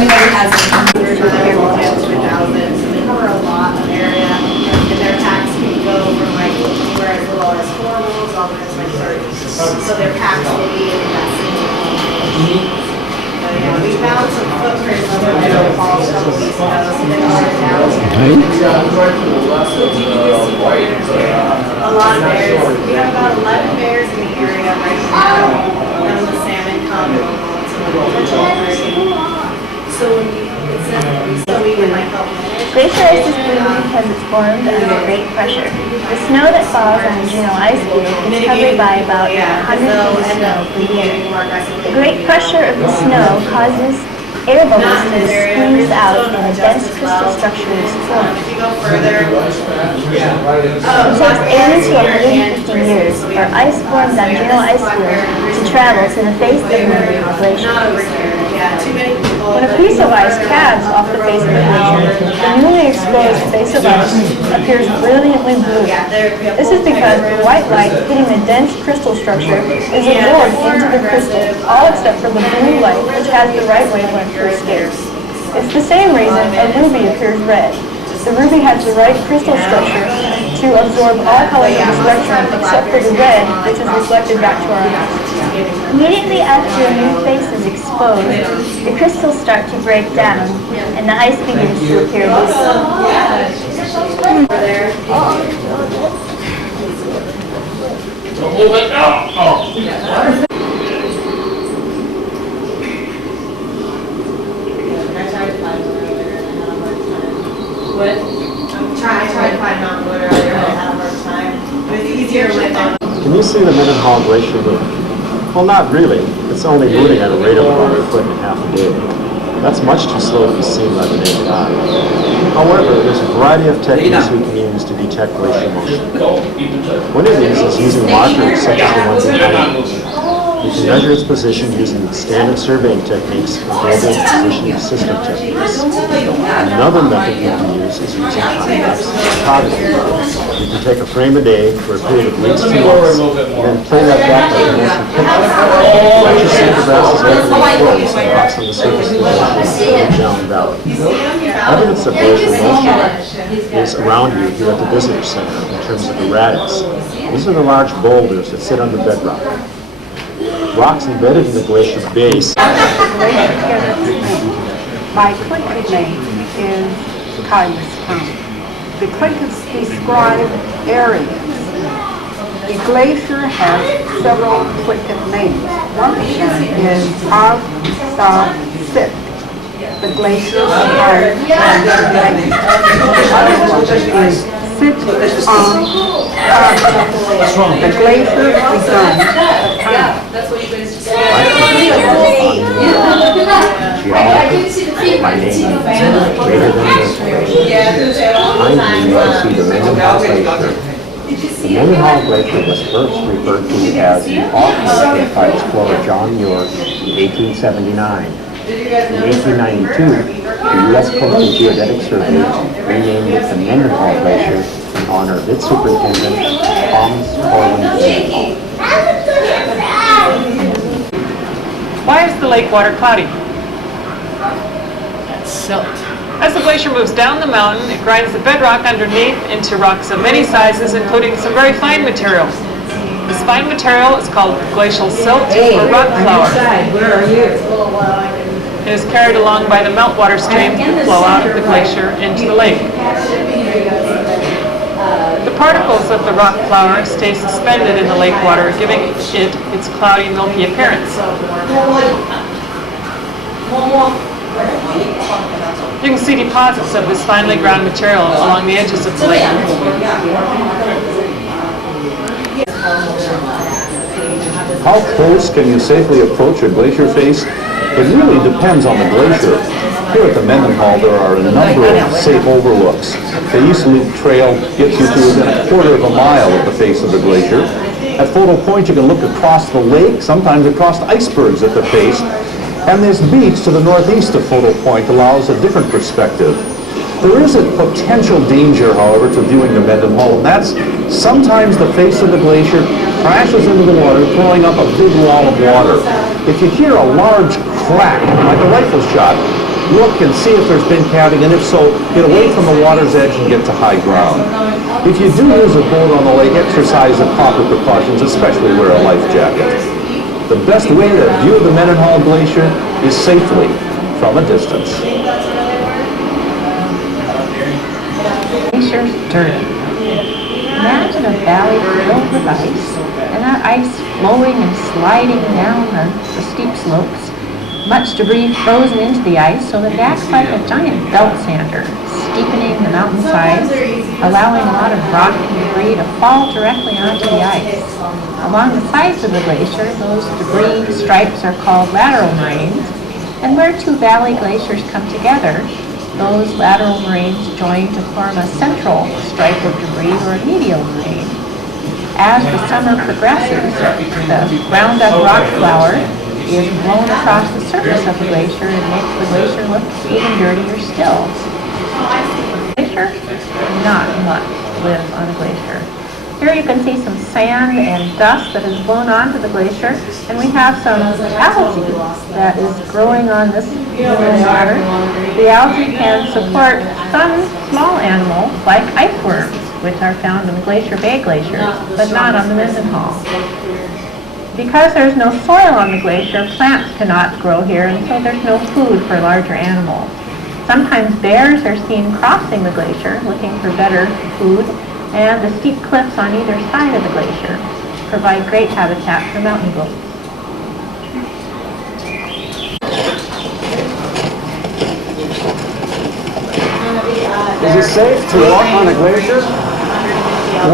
anybody has any. They cover a lot of area, and their packs can go from like anywhere as little as 4 wolves all the way to like 30. So their packs will be in that same. So yeah, we found some footprints of them in the fall a couple weeks ago, so they are down. A lot of bears. We have about 11 bears in the area right now. None of the salmon come so when we can like help. Glacier ice is blooming because it's formed under great pressure. The snow that falls on Juneau ice field is covered by about 100 feet of snow per year. The great pressure of the snow causes air bubbles to squeeze out and a dense crystal structure is formed. If you go further, It takes 80 to 150 years for ice formed on Juneau ice field to travel to the face of Mendenhall Glacier. not over here. Yeah, too many people. When a piece of ice calves off the face of the glacier, the newly exposed face of ice appears brilliantly blue. This is because the white light hitting the dense crystal structure is absorbed into the crystal, all except for the blue light, which has the right wavelength for escape. It's the same reason a ruby appears red. The ruby has the right crystal structure to absorb all colors of the spectrum except for the red, which is reflected back to our eyes. Immediately after a new face is exposed, the crystals start to break down and the ice begins to appear loose. Move it up. I tried to find Mount Wood earlier, I had a hard time. It was easier with them. Can you see the Mendenhall Glacier move? Well, not really. It's only moving at a rate of about 1.5 feet a day. That's much too slow to be seen by the naked eye. However, there's a variety of techniques we can use to detect glacier motion. One of these is using markers such as the ones behind me. You can measure its position using standard surveying techniques or global positioning system techniques. Another method you can use is using time-lapse photography. You can take a frame a day for a period of weeks to months, and then play that back like a motion picture. Let your see the grass is open and flows and rocks on the surface of the glacier down the valley. Evidence of glacier motion is around you here at the visitor center in terms of erratics. These are the large boulders that sit on the bedrock. Rocks embedded in the glacier base. My Clinton name is Cayus County. The Clintons describe areas. The glacier has several Clinton names. One of them is Ag-Sa-Sit. The glacier starts from the lake. Another one is Sit-On. The glacier begun That's what you guys just said. My name is greater than this. Behind me, you see the Mendenhall Glacier. The Mendenhall Glacier was first referred to as the Auckland by explorer John Muir in 1879. In 1892, the U.S. Coast and Geodetic Survey renamed it the Mendenhall Glacier in honor of its superintendent, Thomas Corwin Mendenhall. Why is the lake water cloudy? That's silt. As the glacier moves down the mountain, it grinds the bedrock underneath into rocks of many sizes, including some very fine material. This fine material is called glacial silt or rock flour. Where are you? It is carried along by the meltwater streams that flow out of the glacier into the lake. The particles of the rock flour stay suspended in the lake water, giving it its cloudy, milky appearance. You can see deposits of this finely ground material along the edges of the lake. How close can you safely approach a glacier face? It really depends on the glacier. Here at the Mendenhall, there are a number of safe overlooks. The East Loop Trail gets you to within a quarter of a mile of the face of the glacier. At Photo Point, you can look across the lake, sometimes across icebergs at the face. And this beach to the northeast of Photo Point allows a different perspective. There is a potential danger, however, to viewing the Mendenhall, and that's sometimes the face of the glacier crashes into the water, throwing up a big wall of water. If you hear a large crack, like a rifle shot, Look and see if there's been calving, and if so, get away from the water's edge and get to high ground. If you do use a boat on the lake, exercise the proper precautions, especially wear a life jacket. The best way to view the Mendenhall Glacier is safely from a distance. Glacier's dirty. Imagine a valley filled with ice, and that ice flowing and sliding down the steep slopes. Much debris frozen into the ice, so that it acts like a giant belt sander, steepening the mountainsides, allowing a lot of rock and debris to fall directly onto the ice. Along the sides of the glacier, those debris stripes are called lateral moraines, and where two valley glaciers come together, those lateral moraines join to form a central stripe of debris or a medial moraine. As the summer progresses, the ground up rock flour is blown across the surface of the glacier and makes the glacier look even dirtier still. Glacier? Not much lives on a glacier. Here you can see some sand and dust that is blown onto the glacier, and we have some algae that is growing on this water. The algae can support some small animals like ice worms, which are found in the Glacier Bay glaciers, but not on the Mendenhall. Because there's no soil on the glacier, plants cannot grow here, and so there's no food for larger animals. Sometimes bears are seen crossing the glacier looking for better food, and the steep cliffs on either side of the glacier provide great habitat for mountain goats. Is it safe to walk on a glacier?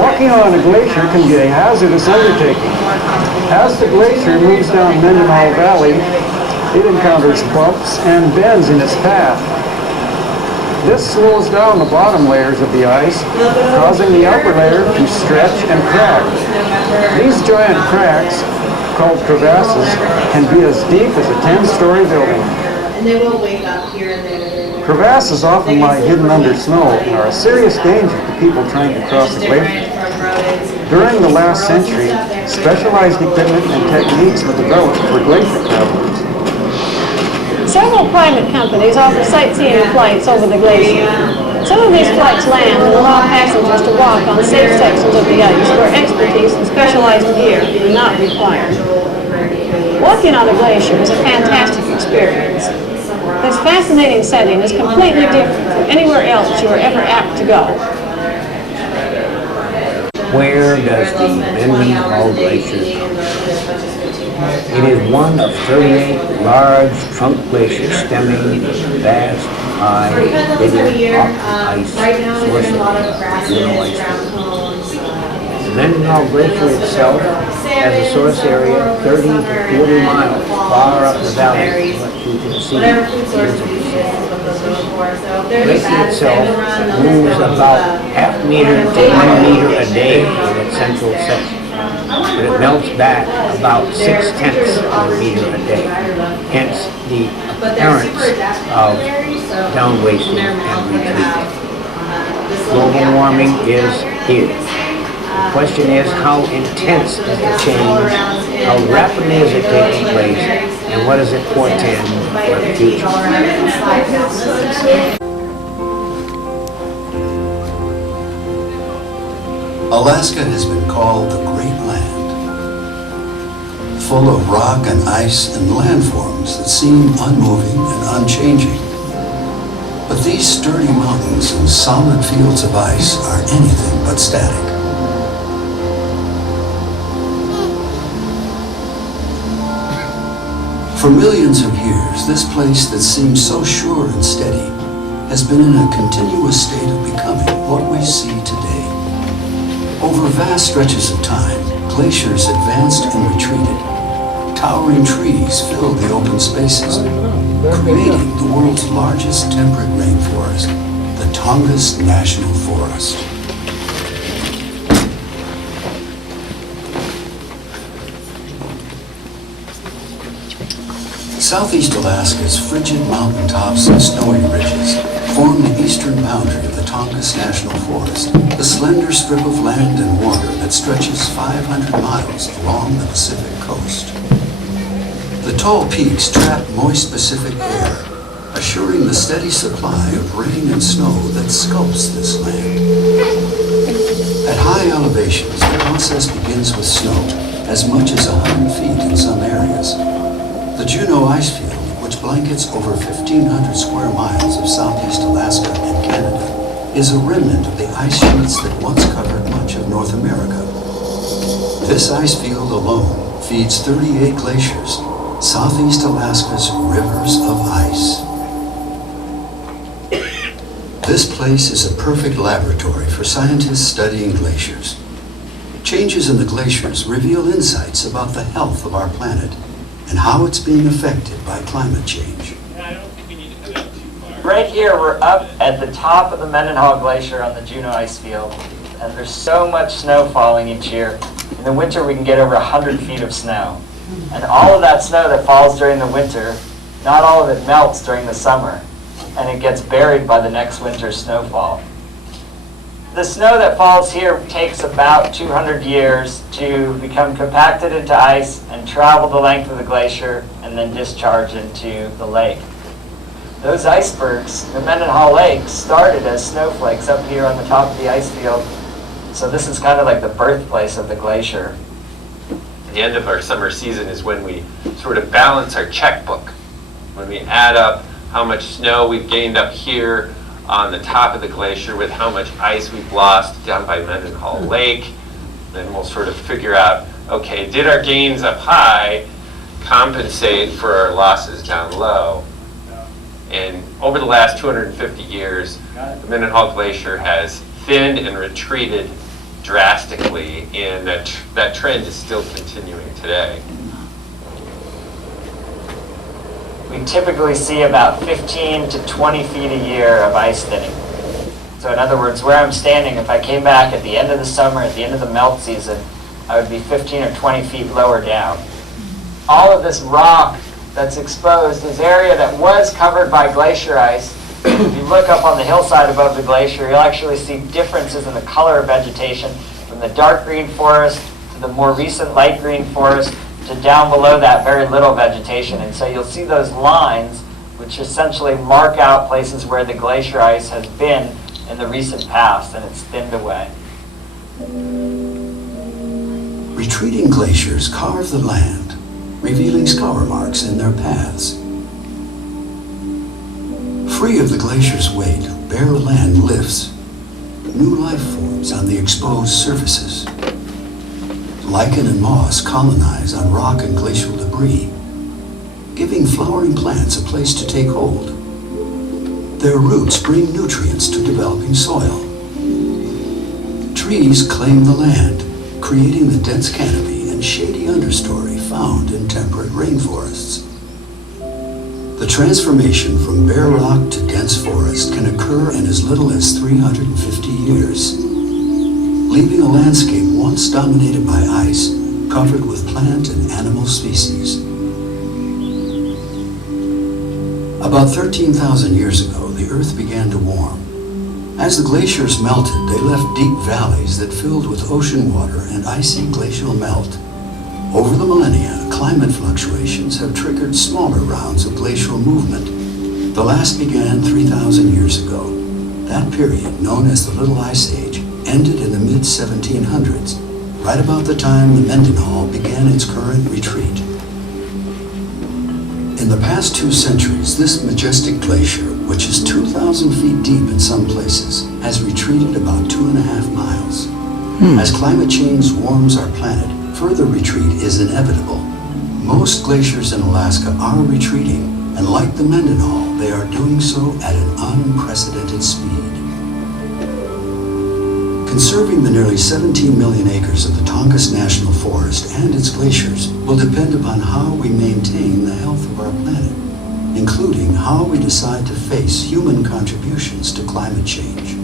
Walking on a glacier can be a hazardous undertaking. As the glacier moves down Mendenhall Valley, it encounters bumps and bends in its path. This slows down the bottom layers of the ice, causing the upper layer to stretch and crack. These giant cracks, called crevasses, can be as deep as a 10-story building. And they will wake up here and there. Crevasses often lie hidden under snow and are a serious danger to people trying to cross the glacier. During the last century, specialized equipment and techniques were developed for glacier travelers. Several private companies offer sightseeing flights over the glacier. Some of these flights land and allow passengers to walk on safe sections of the ice where expertise and specialized gear are not required. Walking on a glacier is a fantastic experience. This fascinating setting is completely different from anywhere else you are ever apt to go. Where does the Mendenhall Glacier come? It is one of 38 large trunk glaciers stemming vast, high, big ice sources. The Mendenhall Glacier itself has a source area 30 to 40 miles far up the valley from what you can see. The glacier itself moves about half meter to 1 meter a day in its central section, but it melts back about 6/10 of a meter a day, hence the appearance of downwasting and retreat. Global warming is here. The question is, how intense is the change, how rapidly is it taking place, and what does it portend for the future? Alaska has been called the Great Land, full of rock and ice and landforms that seem unmoving and unchanging. But these sturdy mountains and solid fields of ice are anything but static. For millions of years, this place that seems so sure and steady has been in a continuous state of becoming what we see today. Over vast stretches of time, glaciers advanced and retreated. Towering trees filled the open spaces, creating the world's largest temperate rainforest, the Tongass National Forest. Southeast Alaska's frigid mountaintops and snowy ridges form the eastern boundary of the Tongass National Forest, the slender strip of land and water that stretches 500 miles along the Pacific coast. The tall peaks trap moist Pacific air, assuring the steady supply of rain and snow that sculpts this land. At high elevations, the process begins with snow, as much as 100 feet in some areas. The Juneau ice field, which blankets over 1,500 square miles of southeast Alaska and Canada, is a remnant of the ice sheets that once covered much of North America. This ice field alone feeds 38 glaciers, southeast Alaska's rivers of ice. This place is a perfect laboratory for scientists studying glaciers. Changes in the glaciers reveal insights about the health of our planet and how it's being affected by climate change. Right here, we're up at the top of the Mendenhall Glacier on the Juneau ice field, and there's so much snow falling each year. In the winter, we can get over 100 feet of snow. And all of that snow that falls during the winter, not all of it melts during the summer, and it gets buried by the next winter's snowfall. The snow that falls here takes about 200 years to become compacted into ice and travel the length of the glacier and then discharge into the lake. Those icebergs, the Mendenhall Lake, started as snowflakes up here on the top of the ice field. So this is kind of like the birthplace of the glacier. The end of our summer season is when we sort of balance our checkbook. When we add up how much snow we've gained up here on the top of the glacier with how much ice we've lost down by Mendenhall Lake, then we'll sort of figure out, okay, did our gains up high compensate for our losses down low? And over the last 250 years, the Mendenhall Glacier has thinned and retreated drastically, and that trend is still continuing today. We typically see about 15 to 20 feet a year of ice thinning. So in other words, where I'm standing, if I came back at the end of the summer, at the end of the melt season, I would be 15 or 20 feet lower down. All of this rock that's exposed is area that was covered by glacier ice. If you look up on the hillside above the glacier, you'll actually see differences in the color of vegetation from the dark green forest to the more recent light green forest to down below that very little vegetation. And so you'll see those lines which essentially mark out places where the glacier ice has been in the recent past, and it's thinned away. Retreating glaciers carve the land, revealing scour marks in their paths. Free of the glacier's weight, bare land lifts. New life forms on the exposed surfaces. Lichen and moss colonize on rock and glacial debris, giving flowering plants a place to take hold. Their roots bring nutrients to developing soil. Trees claim the land, creating the dense canopy and shady understory found in temperate rainforests. The transformation from bare rock to dense forest can occur in as little as 350 years, leaving a landscape once dominated by ice covered with plant and animal species. About 13,000 years ago, the Earth began to warm. As the glaciers melted, they left deep valleys that filled with ocean water and icy glacial melt. Over the millennia, climate fluctuations have triggered smaller rounds of glacial movement. The last began 3,000 years ago. That period, known as the Little Ice Age, ended in the mid-1700s, right about the time the Mendenhall began its current retreat. In the past 2 centuries, this majestic glacier, which is 2,000 feet deep in some places, has retreated about 2.5 miles. As climate change warms our planet, further retreat is inevitable. Most glaciers in Alaska are retreating, and like the Mendenhall, they are doing so at an unprecedented speed. Conserving the nearly 17 million acres of the Tongass National Forest and its glaciers will depend upon how we maintain the health of our planet, including how we decide to face human contributions to climate change.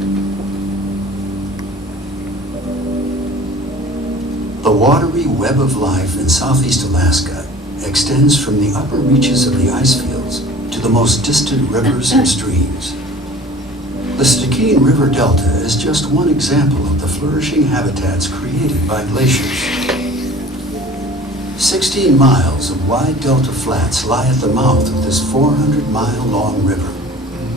The watery web of life in southeast Alaska extends from the upper reaches of the ice fields to the most distant rivers and streams. The Stikine River Delta is just one example of the flourishing habitats created by glaciers. 16 miles of wide delta flats lie at the mouth of this 400-mile-long river,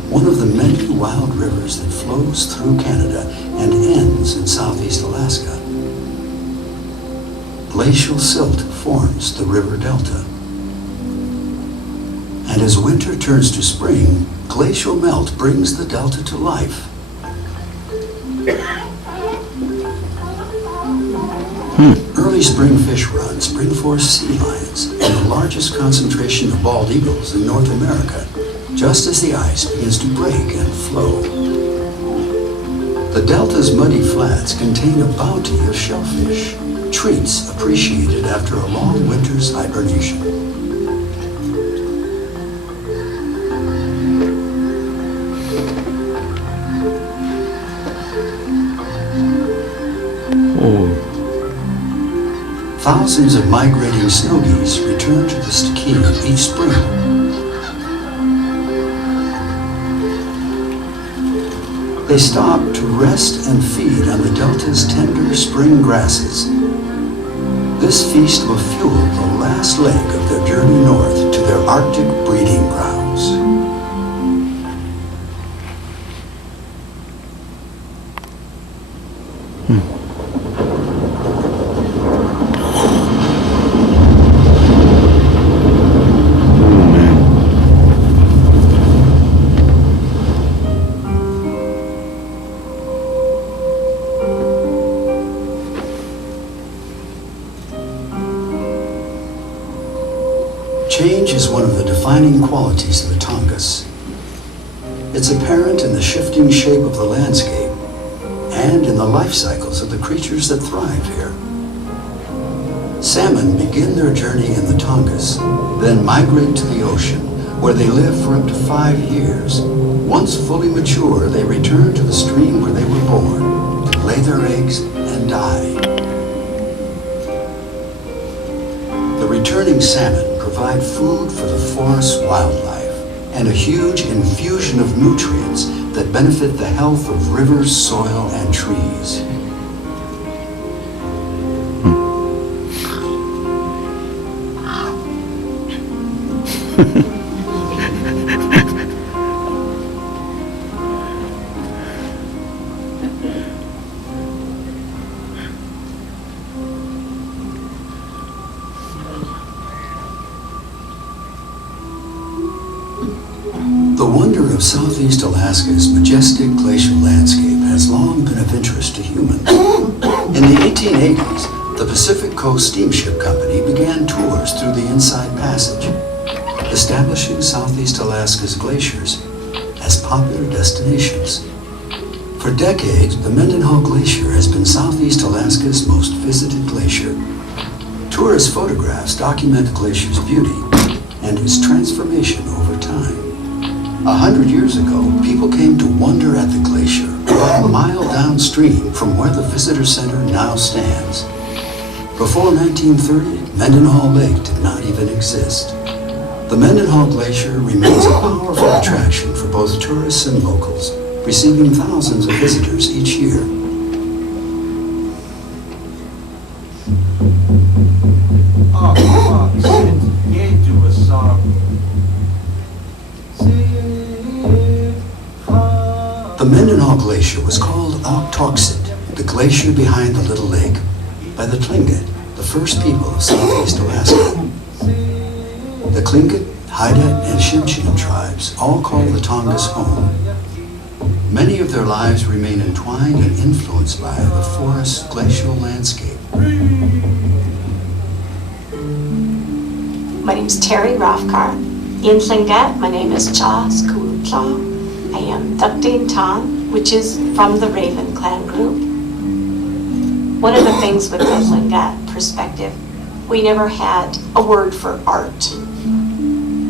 one of the many wild rivers that flows through Canada and ends in southeast Alaska. Glacial silt forms the river delta. And as winter turns to spring, glacial melt brings the delta to life. Early spring fish runs bring forth sea lions and the largest concentration of bald eagles in North America, just as the ice begins to break and flow. The delta's muddy flats contain a bounty of shellfish, treats appreciated after a long winter's hibernation. Thousands of migrating snow geese return to the Stikine each spring. They stop to rest and feed on the delta's tender spring grasses. This feast will fuel the last leg of their journey north to their Arctic breeding grounds. Change is one of the defining qualities of the Tongass. It's apparent in the shifting shape of the landscape and in the life cycles of the creatures that thrive here. Salmon begin their journey in the Tongass, then migrate to the ocean, where they live for up to 5 years. Once fully mature, they return to the stream where they were born, to lay their eggs and die. The returning salmon provide food for the forest's wildlife and a huge infusion of nutrients that benefit the health of rivers, soil, and trees. The wonder of southeast Alaska's majestic glacial landscape has long been of interest to humans. In the 1880s, the Pacific Coast Steamship Company began tours through the Inside Passage, establishing southeast Alaska's glaciers as popular destinations. For decades, the Mendenhall Glacier has been southeast Alaska's most visited glacier. Tourist photographs document the glacier's beauty and its transformation over time. 100 years ago, people came to wonder at the glacier about a mile downstream from where the visitor center now stands. Before 1930, Mendenhall Lake did not even exist. The Mendenhall Glacier remains a powerful attraction for both tourists and locals, receiving thousands of visitors each year. The Mendenhall Glacier was called Ahtokset, the glacier behind the little lake, by the Tlingit, the first people of southeast Alaska. The Tlingit, Haida, and Tsimshian tribes all call the Tongass home. Many of their lives remain entwined and influenced by the forest's glacial landscape. My name is Terry Rafkar. In Tlingit, my name is Chas Kuutla. I am Thukdin Tan, which is from the Raven Clan group. One of the things with the Tlingit perspective, we never had a word for art.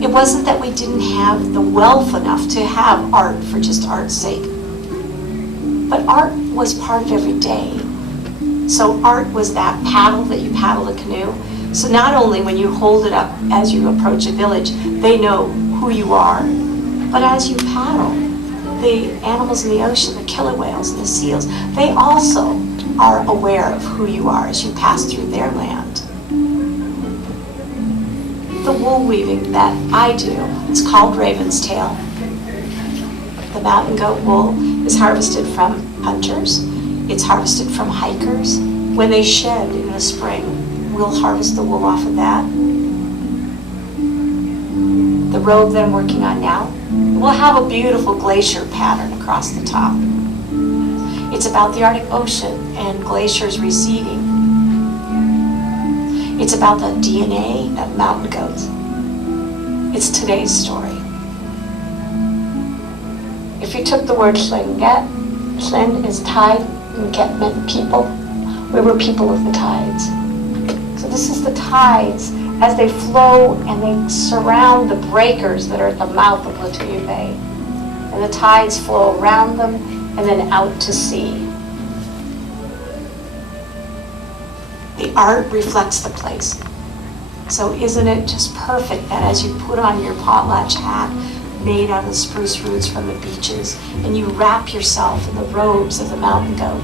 It wasn't that we didn't have the wealth enough to have art for just art's sake. But art was part of every day. So art was that paddle that you paddle a canoe. So not only when you hold it up as you approach a village, they know who you are, but as you paddle, the animals in the ocean, the killer whales and the seals, they also are aware of who you are as you pass through their land. the wool weaving that I do. It's called Raven's Tail. The mountain goat wool is harvested from hunters. It's harvested from hikers. When they shed in the spring, we'll harvest the wool off of that. The robe that I'm working on now will have a beautiful glacier pattern across the top. It's about the Arctic Ocean and glaciers receding. It's about the DNA of mountain goats. It's today's story. If you took the word Tlingit, Tlin is tide, and Get meant people. We were people of the tides. So this is the tides as they flow and they surround the breakers that are at the mouth of Lituya Bay. And the tides flow around them and then out to sea. The art reflects the place. So isn't it just perfect that as you put on your potlatch hat made out of spruce roots from the beaches and you wrap yourself in the robes of the mountain goat,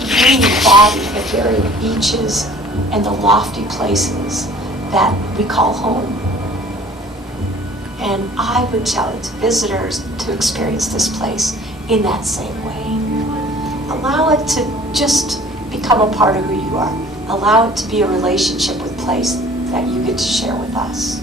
you embody the very beaches and the lofty places that we call home. And I would challenge visitors to experience this place in that same way. Allow it to just become a part of who you are. Allow it to be a relationship with place that you get to share with us.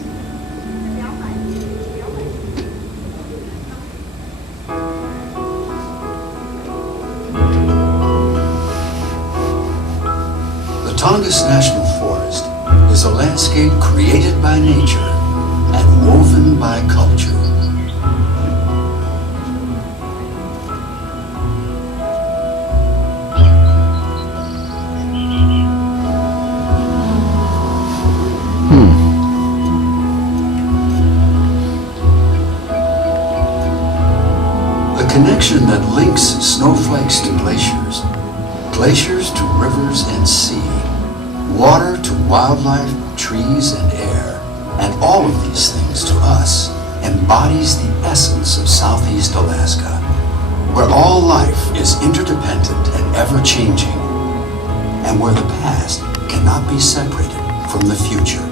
The Tongass National Forest is a landscape created by nature and woven by culture. The connection that links snowflakes to glaciers, glaciers to rivers and sea, water to wildlife, trees and air, and all of these things to us embodies the essence of Southeast Alaska, where all life is interdependent and ever-changing, and where the past cannot be separated from the future.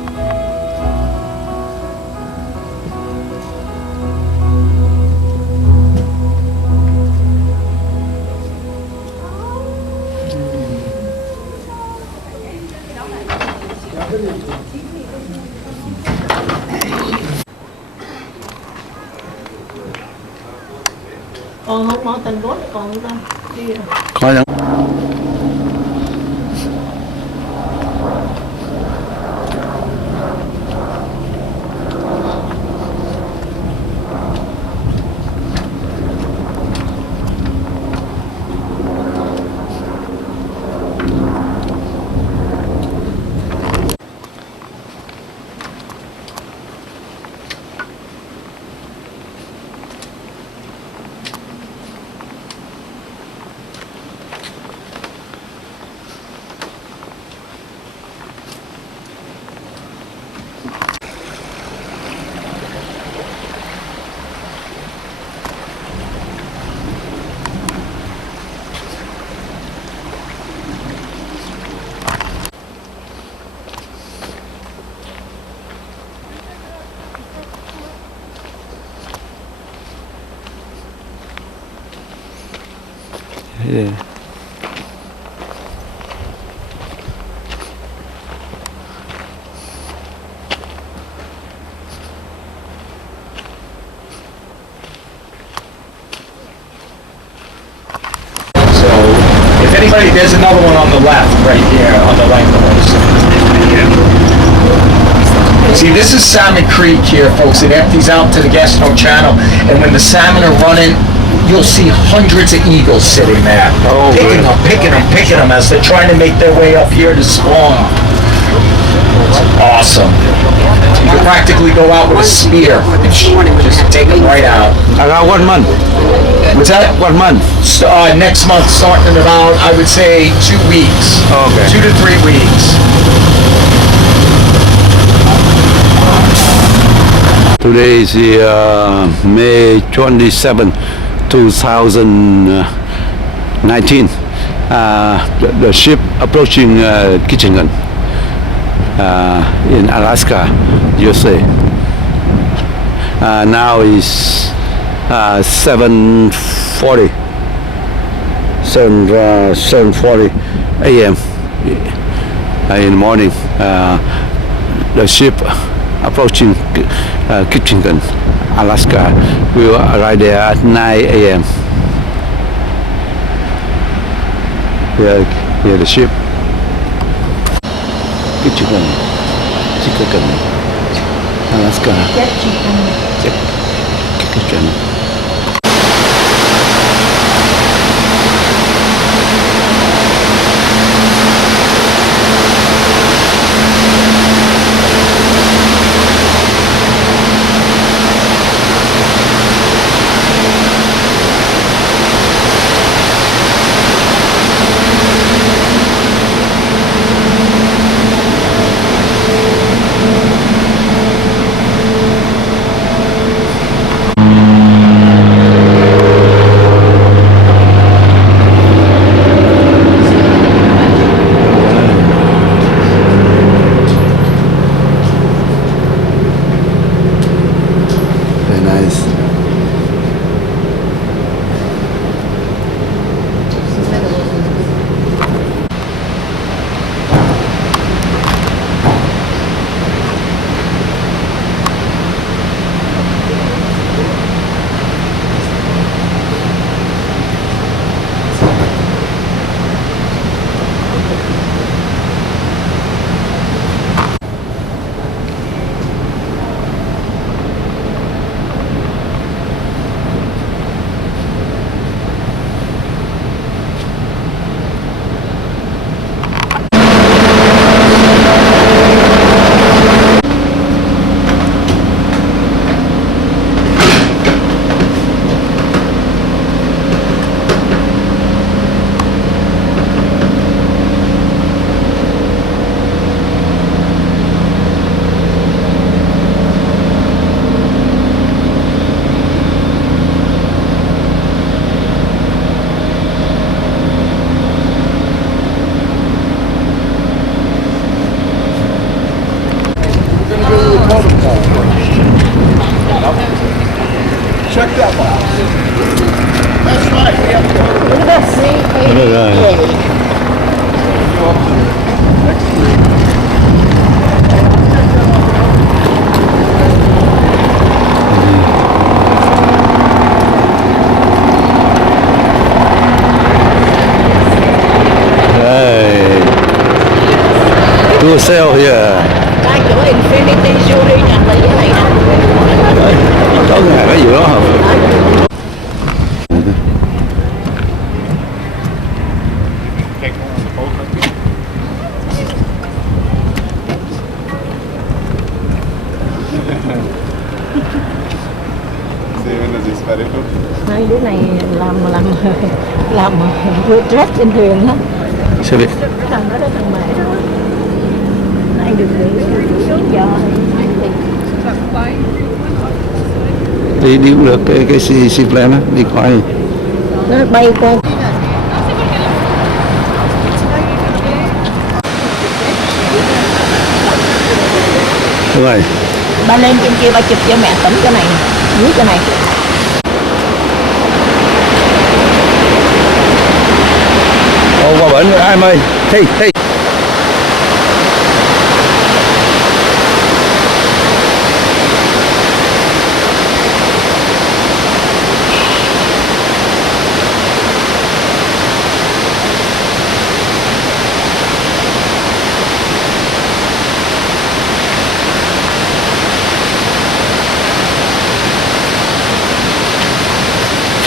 Con không có tên bốt con ta đi rồi. Coi đâu. Yeah. So, if anybody, there's another one on the left, right here, on the right. See, this is Salmon Creek here, folks. It empties out to the Gastineau Channel, and when the salmon are running, you'll see hundreds of eagles sitting there, picking them as they're trying to make their way up here to spawn. It's awesome. You can practically go out with a spear and just take them right out. Around 1 month. What's that? 1 month. Next month, starting in about, I would say, 2 weeks. Okay. 2 to 3 weeks. Today is May 27, 2019. The ship approaching Kitchingan. in Alaska, USA. Now is 7:40 a.m. In the morning. The ship approaching Kitchinger, Alaska. We will arrive there at 9 a.m. Here the ship. Kitchinger, Alaska. Kitchinger. Check that box. That's right. We have to go to next week. Do a sale here. Cái chỗ Infinity Jewelry nhận lấy cái này nè. Có nhà cái gì đó không? Hai đứa này làm vừa dress trên thuyền á. Sao vậy? Cái thằng đó thằng mẹ đó. Anh được nghỉ số giờ. Đi cũng được cái seaplane á, đi coi. Nó bay qua. Đúng rồi. Ba lên trên kia ba chụp cho mẹ tấm cái này, dưới cái này. Ô qua bển ai ơi, thi.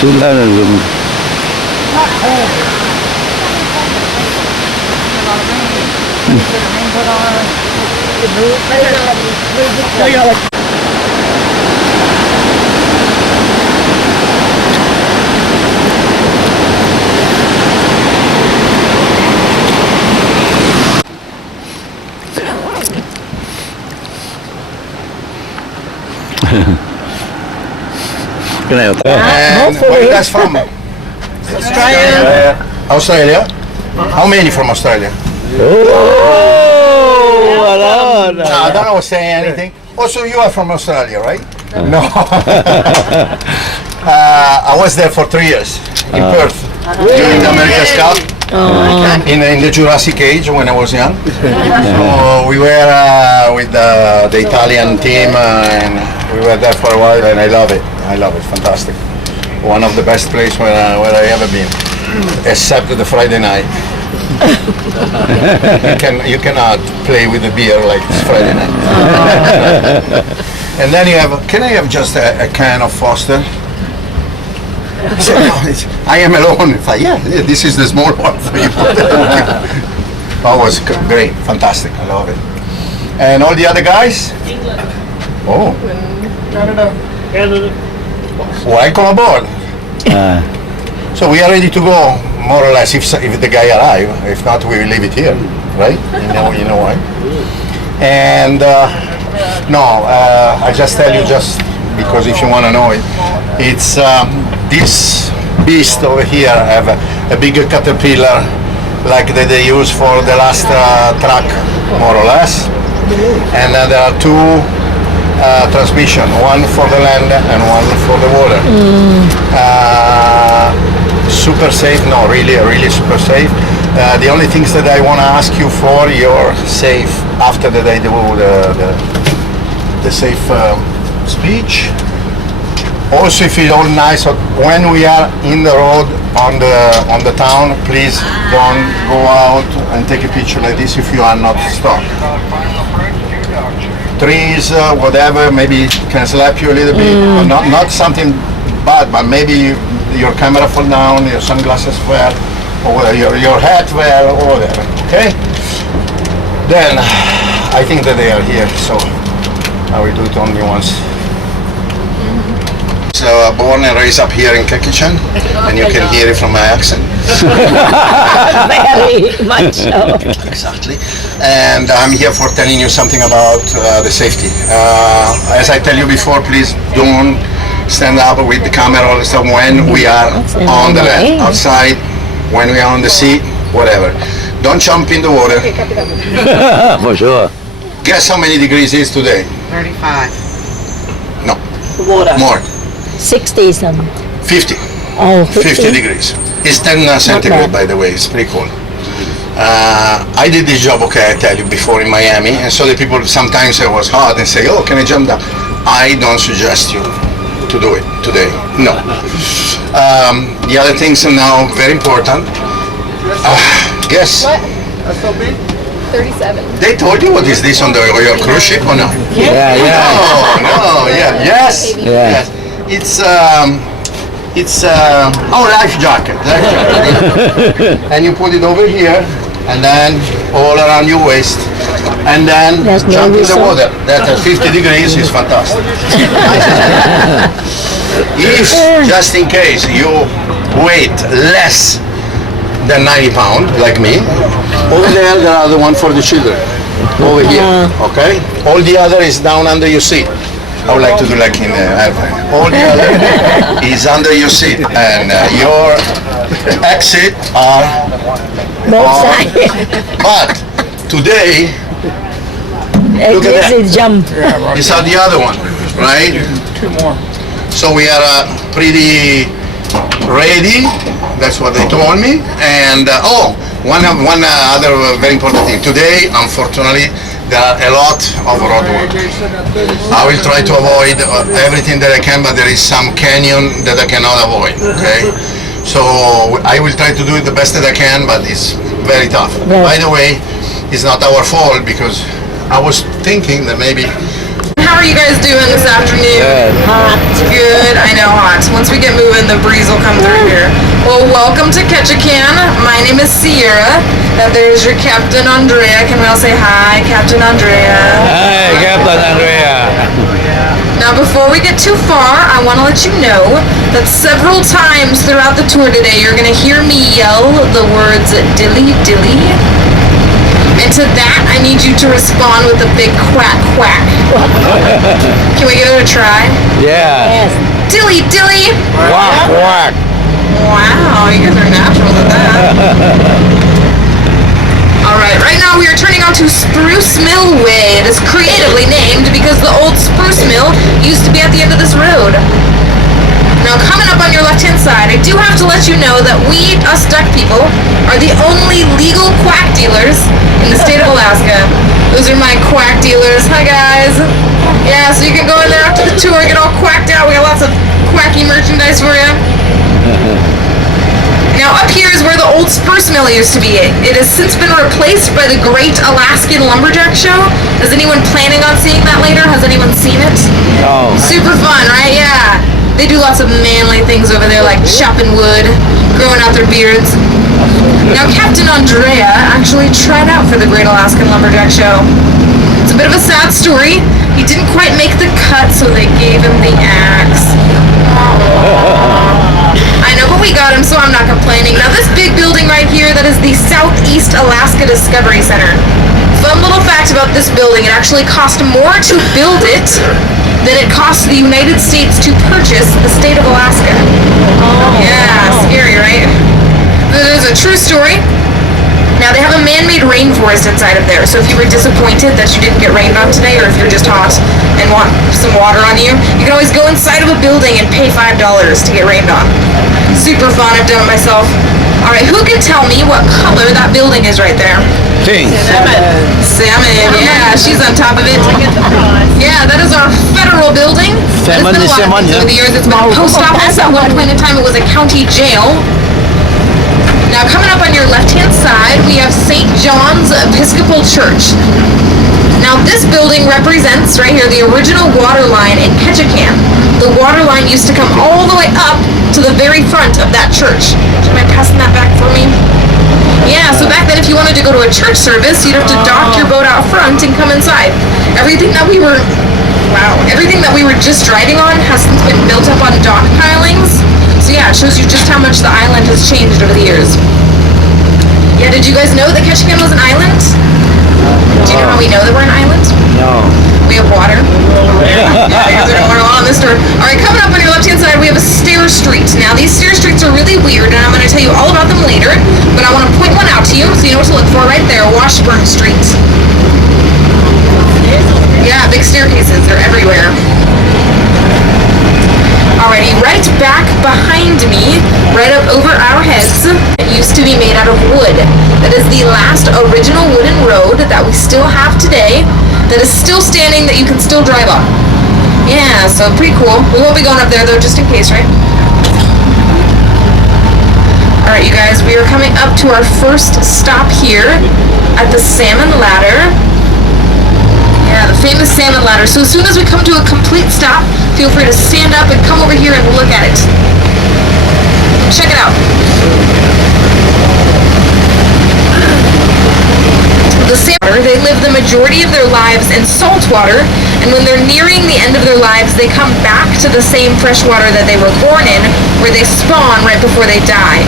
Xuống lên là rừng. Cái này là có. And where are you guys from? Australia. Australia? How many from Australia? Oh! Maradona. No, I don't say anything. Also, you are from Australia, right? No. I was there for 3 years in Perth during the America's Cup. In the Jurassic Age when I was young. So we were with the Italian team and we were there for a while and I love it. I love it. Fantastic. One of the best places where I ever been, except the Friday night. you cannot play with the beer like it's Friday night. And then you have, can I have just a can of Foster? I said, no, I am alone. It's like, yeah, this is the small one for you. That was great, fantastic, I love it. And all the other guys? Oh, Canada. Welcome aboard. So we are ready to go, more or less, if the guy arrive. If not, we will leave it here, right? You know why? And no, I just tell you just because if you want to know it, it's this beast over here have a bigger caterpillar like that they use for the last truck, more or less. And there are two transmission, one for the land and one for the water. Super safe, no, really super safe. The only things that I want to ask you for, you're safe after that I do the safe speech. Also, if it's all nice, when we are in the road on the town, please don't go out and take a picture like this if you are not stopped. Trees, whatever, maybe can slap you a little bit. Not something bad, but maybe your camera fall down, your sunglasses fell, or your hat fell, or whatever. Okay? Then I think that they are here, so I will do it only once. So born and raised up here in Kekichan, and you can hear it from my accent. Very much so. Exactly. And I'm here for telling you something about the safety. As I tell you before, please don't stand up with the camera all the time when we are on the land, outside, when we are on the sea, whatever. Don't jump in the water. For sure. Guess how many degrees it is today? 35. No. Water. More. 60 some. 50. Oh, 50 degrees. It's 10 centigrade, by the way. It's pretty cool. I did this job, okay, I tell you, before in Miami, and so the people sometimes it was hot and say, oh, can I jump down? I don't suggest you to do it today. No. The other things are now very important. Guess. What? 37. They told you what is this on your cruise ship or no? Yeah. No, yeah, yes. It's life jacket. And you put it over here, and then all around your waist, and then jump in the water. That at 50 degrees is fantastic. If, just in case, you weight less than 90 pounds, like me, over there are the one for the children, over here, okay? All the other is down under your seat. I would like to do like in the airplane. All the other is under your seat, and your exit are Both sides. But today, look at that. Jump. These are the other one, right? 2 more. So we are pretty ready. That's what they told me. And one other very important thing. Today, unfortunately, there are a lot of road work. I will try to avoid everything that I can, but there is some canyon that I cannot avoid, okay? So I will try to do it the best that I can, but it's very tough. Yeah. By the way, it's not our fault because I was thinking that maybe... How are you guys doing this afternoon? Hot. Good, I know hot. Once we get moving, the breeze will come through here. Well, welcome to Ketchikan. My name is Sierra. There's your Captain Andrea. Can we all say hi, Captain Andrea? Hi, Captain Andrea. Now, before we get too far, I want to let you know that several times throughout the tour today, you're going to hear me yell the words dilly dilly. And to that, I need you to respond with a big quack quack. Can we give it a try? Yeah. Yes. Dilly dilly. Quack, quack. Wow, you guys are naturals at that. All right. Alright, right now we are turning onto Spruce Mill Way. It is creatively named because the old spruce mill used to be at the end of this road. Now, coming up on your left-hand side, I do have to let you know that we, us duck people, are the only legal quack dealers in the state of Alaska. Those are my quack dealers. Hi, guys. Yeah, so you can go in there after the tour, get all quacked out. We got lots of quacky merchandise for you. Now, up here is where the old spruce mill used to be. It has since been replaced by the Great Alaskan Lumberjack Show. Is anyone planning on seeing that later? Has anyone seen it? Oh. Super fun, right? Yeah. They do lots of manly things over there, like chopping wood, growing out their beards. Now, Captain Andrea actually tried out for the Great Alaskan Lumberjack Show. It's a bit of a sad story. He didn't quite make the cut, so they gave him the axe. I know, but we got him, so I'm not complaining. Now, this big building right here, that is the Southeast Alaska Discovery Center. Fun little fact about this building, it actually cost more to build it than it cost the United States to purchase the state of Alaska. Yeah, scary, right? That is a true story. Now, they have a man-made rainforest inside of there, so if you were disappointed that you didn't get rained on today, or if you're just hot and want some water on you, you can always go inside of a building and pay $5 to get rained on. Super fun, I've done it myself. Alright, who can tell me what color that building is right there? Pink. Salmon, yeah, she's on top of it. Yeah, that is our federal building. Salmon is salmon, Over the years, it's been a post office. At one point in time, it was a county jail. Now, coming up on your left-hand side, we have St. John's Episcopal Church. Now, this building represents, right here, the original water line in Ketchikan. The water line used to come all the way up to the very front of that church. Do you mind passing that back for me? Yeah, so back then, if you wanted to go to a church service, you'd have to dock your boat out front and come inside. Everything that we were just driving on has since been built up on dock pilings. So yeah, it shows you just how much the island has changed over the years. Yeah, did you guys know that Ketchikan was an island? Do you know how we know that we're an island? No. We have water. Yeah, because we're going along on this tour. Alright, coming up on your left-hand side, we have a stair street. Now, these stair streets are really weird, and I'm going to tell you all about them later, but I want to point one out to you so you know what to look for right there, Washburn Street. Yeah, big staircases. They're everywhere. Alrighty, right back behind me, right up over our heads, it used to be made out of wood. That is the last original wooden road that we still have today, that is still standing, that you can still drive on. Yeah, so pretty cool. We won't be going up there though, just in case, right? Alright, you guys, we are coming up to our first stop here at the Salmon Ladder. Yeah, the famous Salmon Ladder. So as soon as we come to a complete stop, feel free to stand up and come over here and look at it. Check it out. The salmon, they live the majority of their lives in salt water, and when they're nearing the end of their lives, they come back to the same fresh water that they were born in, where they spawn right before they die.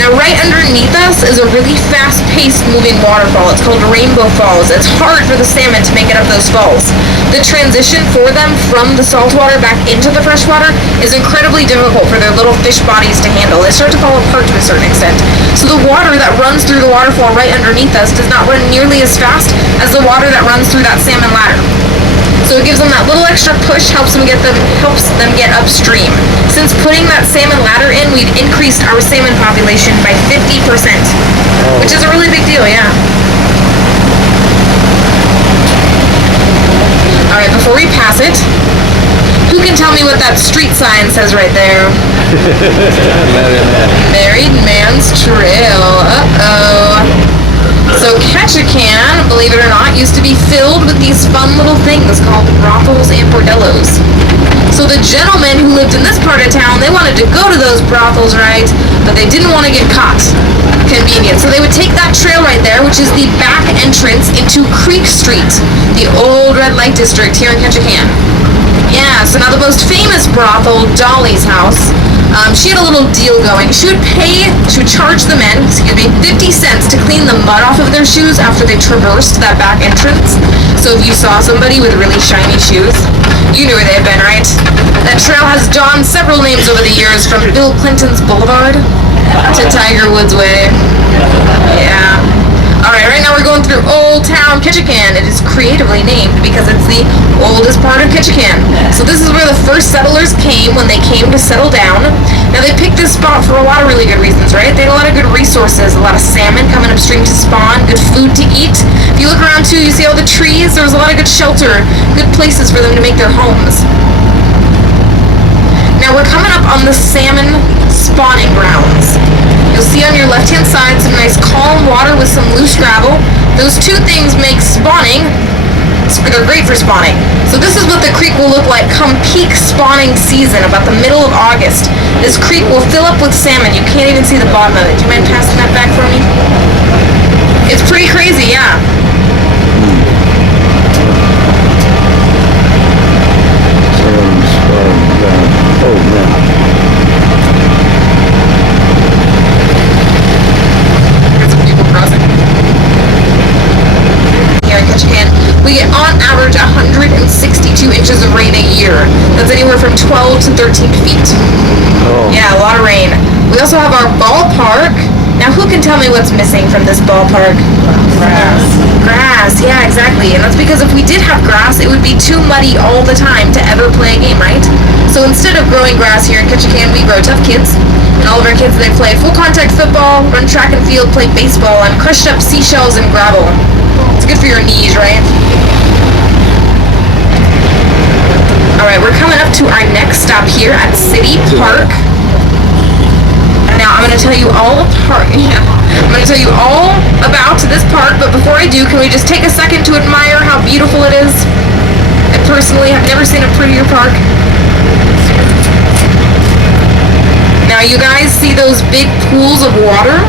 Now, right underneath us is a really fast-paced moving waterfall. It's called Rainbow Falls. It's hard for the salmon to make it up those falls. The transition for them from the salt water back into the fresh water is incredibly difficult for their little fish bodies to handle. They start to fall apart to a certain extent. So the water that runs through the waterfall right underneath us does not run nearly as fast as the water that runs through that salmon ladder. So it gives them that little extra push, helps them get upstream. Since putting that salmon ladder in, we've increased our salmon population by 50%, which is a really big deal, yeah. Alright, before we pass it, who can tell me what that street sign says right there? Married Man's Trail. Uh-oh. So Ketchikan, believe it or not, used to be filled with these fun little things called brothels and bordellos. So the gentlemen who lived in this part of town, they wanted to go to those brothels, right? But they didn't want to get caught. Convenient. So they would take that trail right there, which is the back entrance into Creek Street, the old red light district here in Ketchikan. Yeah, so now the most famous brothel, Dolly's House, she had a little deal going. She would charge the men, 50 cents to clean the mud off of their shoes after they traversed that back entrance. So if you saw somebody with really shiny shoes, you knew where they had been, right? That trail has donned several names over the years, from Bill Clinton's Boulevard to Tiger Woods Way. Yeah. Alright, right now we're going through Old Town Ketchikan. It is creatively named because it's the oldest part of Ketchikan. So this is where the first settlers came when they came to settle down. Now they picked this spot for a lot of really good reasons, right? They had a lot of good resources, a lot of salmon coming upstream to spawn, good food to eat. If you look around too, you see all the trees. There was a lot of good shelter, good places for them to make their homes. Now we're coming up on the salmon spawning grounds. You'll see on your left-hand side some nice calm water with some loose gravel. Those two things make spawning, they're great for spawning. So this is what the creek will look like come peak spawning season, about the middle of August. This creek will fill up with salmon. You can't even see the bottom of it. Do you mind passing that back for me? It's pretty crazy, yeah. Oh, man. Here in Ketchikan, we get on average 162 inches of rain a year. That's anywhere from 12 to 13 feet. Oh. Yeah, a lot of rain. We also have our ballpark. Now, who can tell me what's missing from this ballpark? Grass. Grass, yeah, exactly. And that's because if we did have grass, it would be too muddy all the time to ever play a game, right? So instead of growing grass here in Ketchikan, we grow tough kids. And all of our kids, they play full contact football, run track and field, play baseball, and crushed up seashells and gravel. It's good for your knees, right? Alright, we're coming up to our next stop here at City Park. Now I'm going to tell you all I'm going to tell you all about this park, but before I do, can we just take a second to admire how beautiful it is? I personally have never seen a prettier park. Now you guys see those big pools of water?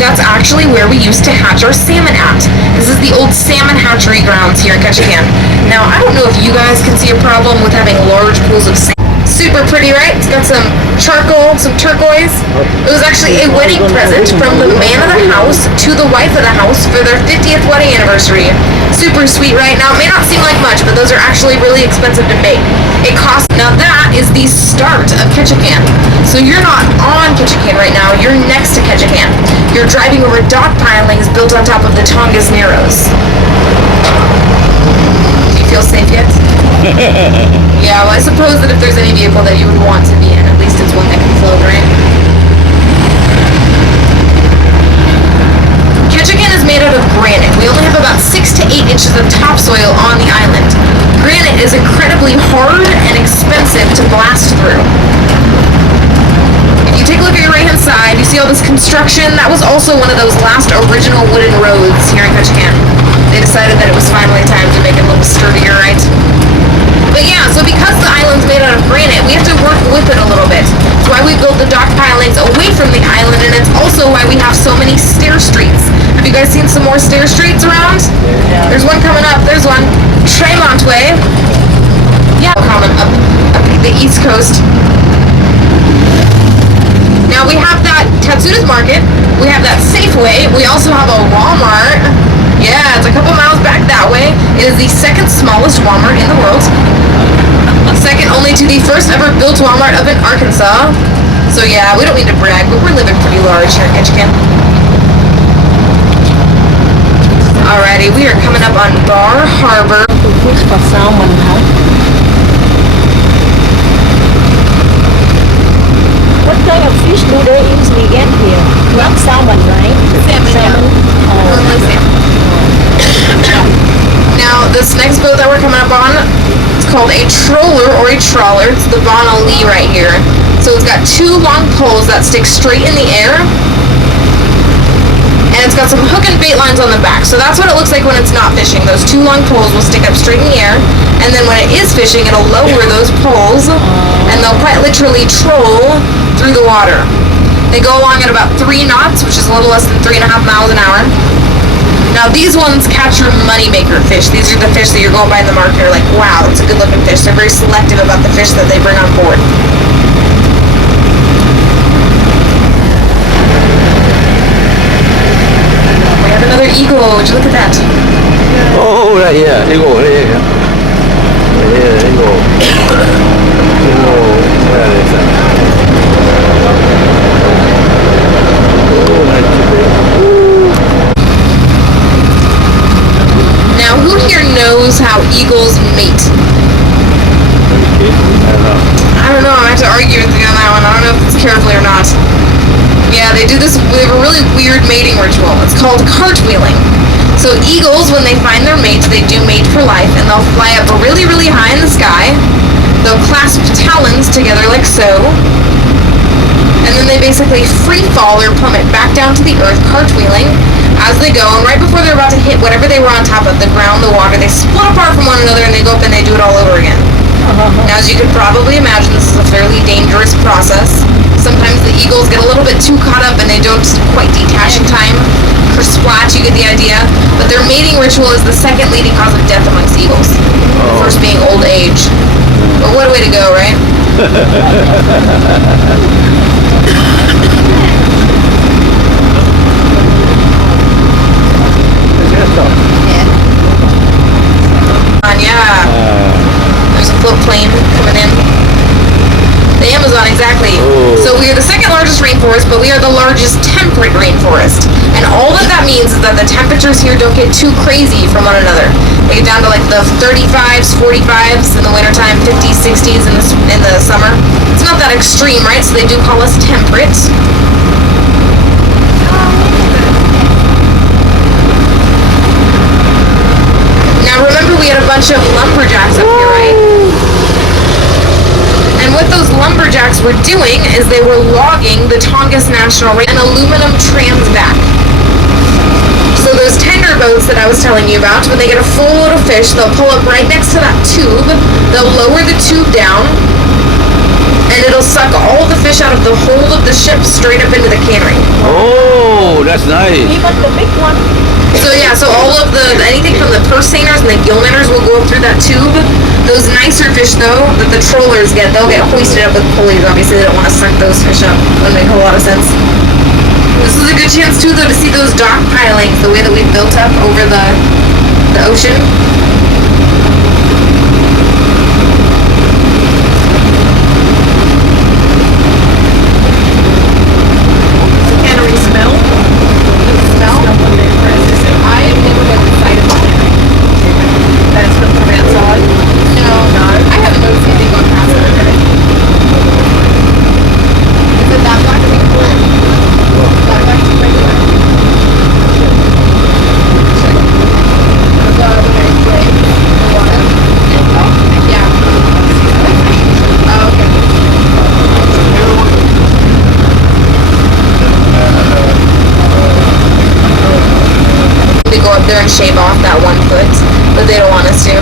That's actually where we used to hatch our salmon at. This is the old salmon hatchery grounds here in Ketchikan. Now, I don't know if you guys can see a problem with having large pools of salmon. Super pretty, right? It's got some charcoal, some turquoise. It was actually a wedding present from the man of the house to the wife of the house for their 50th wedding anniversary. Super sweet, right? Now, it may not seem like much, but those are actually really expensive to make. It costs, now that is the start of Ketchikan. So you're not on Ketchikan right now, you're next to Ketchikan. You're driving over dock pilings built on top of the Tongass Narrows. Do you feel safe yet? Yeah, well, I suppose that if there's any vehicle that you would want to be in, at least it's one that can float, right? Ketchikan is made out of granite. We only have about 6 to 8 inches of topsoil on the island. Granite is incredibly hard and expensive to blast through. If you take a look at your right-hand side, you see all this construction. That was also one of those last original wooden roads here in Ketchikan. They decided that it was finally time to make it a little sturdier, right? But yeah, so because the island's made out of granite, we have to work with it a little bit. That's why we built the dock pilings away from the island, and it's also why we have so many stair streets. Have you guys seen some more stair streets around? Yeah. There's one coming up. There's one. Tremont Way. Yeah, coming up the East Coast. Now we have that Tatsuda's Market. We have that Safeway. We also have a Walmart. Yeah, it's a couple miles back that way. It is the second smallest Walmart in the world. Second only to the first ever built Walmart up in Arkansas. So yeah, we don't need to brag, but we're living pretty large here in Ketchikan. Alrighty, we are coming up on Bar Harbor. Fish for salmon, huh? What kind of fish do they usually get here? Not salmon, right? Salmon. Normally salmon. Now, this next boat that we're coming up on, it's called a troller or a trawler. It's the Bonna Lee right here. So it's got 2 long poles that stick straight in the air. And it's got some hook and bait lines on the back. So that's what it looks like when it's not fishing. Those 2 long poles will stick up straight in the air. And then when it is fishing, it'll lower those poles. And they'll quite literally troll through the water. They go along at about 3 knots, which is a little less than 3.5 miles an hour. Now these ones catch your moneymaker fish. These are the fish that you're going by in the market. You're like, wow, it's a good looking fish. They're very selective about the fish that they bring on board. We have another eagle. Would you look at that? Oh, right here. Eagle, right here. Right here, eagle. Eagle, where is that? Oh, nice. weird mating ritual. It's called cartwheeling. So eagles, when they find their mate, they do mate for life, and they'll fly up really, really high in the sky. They'll clasp talons together like so, and then they basically free fall or plummet back down to the earth, cartwheeling as they go. And right before they're about to hit whatever they were on top of, the ground, the water, they split apart from one another and they go up and they do it all over again. Now, as you can probably imagine, this is a fairly dangerous process. Sometimes the eagles get a little bit too caught up and they don't quite detach in time. Kersplat, you get the idea. But their mating ritual is the second leading cause of death amongst eagles. The first being old age. But what a way to go, right? Yeah. There's a float plane coming in. The Amazon, exactly. So we are the second largest rainforest, but we are the largest temperate rainforest. And all that means is that the temperatures here don't get too crazy from one another. They get down to like the 35s, 45s in the wintertime, 50s, 60s in the summer. It's not that extreme, right? So they do call us temperate. Now remember, we had a bunch of lumberjacks up here, right? And what those lumberjacks were doing is they were logging the Tongass National Rainforest, an aluminum transvac. So those tender boats that I was telling you about, when they get a full load of fish, they'll pull up right next to that tube, they'll lower the tube down, and it'll suck all the fish out of the hold of the ship straight up into the cannery. Oh, that's nice. Even the big one. So yeah, so all of anything from the purse seiners and the gillnetters will go up through that tube. Those nicer fish though, that the trollers get, they'll get hoisted up with pulleys. Obviously they don't want to suck those fish up. That would make a whole lot of sense. This is a good chance too though to see those dock pilings, the way that we've built up over the ocean. Cannery smell. I've never been inside of one. That's from outside? No. I haven't noticed anything going past it. Is it that black or is it cool? That black is regular. Yeah. Oh, okay. We go up there and shave off that 1 foot, but they don't want us to.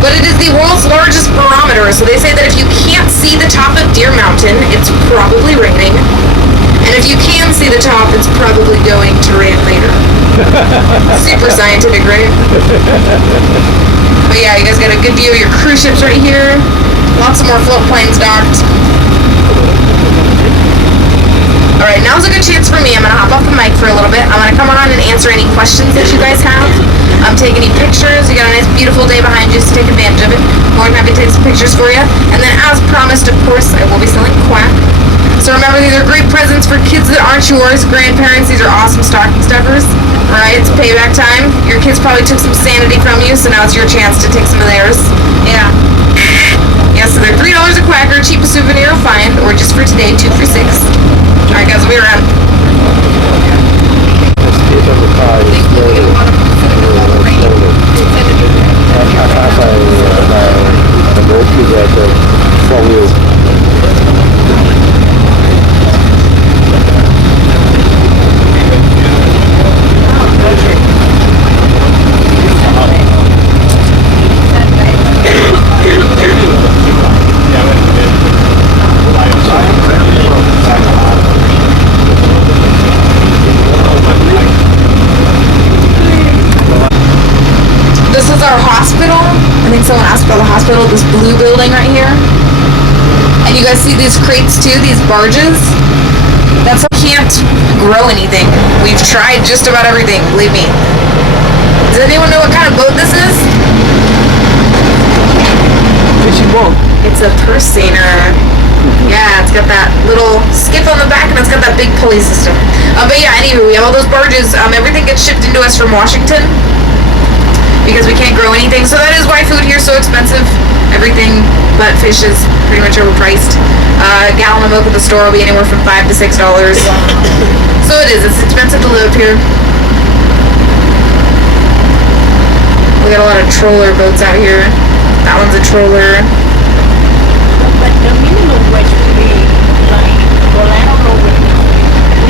But it is the world's largest barometer, so they say that if you can't see the top of Deer Mountain, it's probably raining. And if you can see the top, it's probably going to rain later. Super scientific, right? But yeah, you guys got a good view of your cruise ships right here. Lots of more float planes docked. Alright, now's a good chance for me. I'm gonna hop off the mic for a little bit. I'm gonna come around and answer any questions that you guys have. Take any pictures. You got a nice beautiful day behind you, so take advantage of it. More than happy to take some pictures for you. And then as promised, of course, I will be selling quack. So remember, these are great presents for kids that aren't yours. Grandparents, these are awesome stocking stuffers. Right, it's payback time. Your kids probably took some sanity from you, so now it's your chance to take some of theirs. Yeah. Yeah, so they're $3 a quacker, cheapest souvenir you'll find, or just for today, 2 for $6. Alright guys, we'll be around. This is our hospital. I think someone asked about the hospital, this blue building right here. And you guys see these crates too, these barges? That's why we can't grow anything. We've tried just about everything, believe me. Does anyone know what kind of boat this is? Fishing boat. It's a purse seiner. Yeah, it's got that little skiff on the back and it's got that big pulley system. But yeah, anyway, we have all those barges. Everything gets shipped into us from Washington. because we can't grow anything. So that is why food here is so expensive. Everything but fish is pretty much overpriced. A gallon of milk at the store will be anywhere from $5 to $6. So it's expensive to live here. We got a lot of troller boats out here. That one's a troller. But the minimum wage would be like, well, I don't know what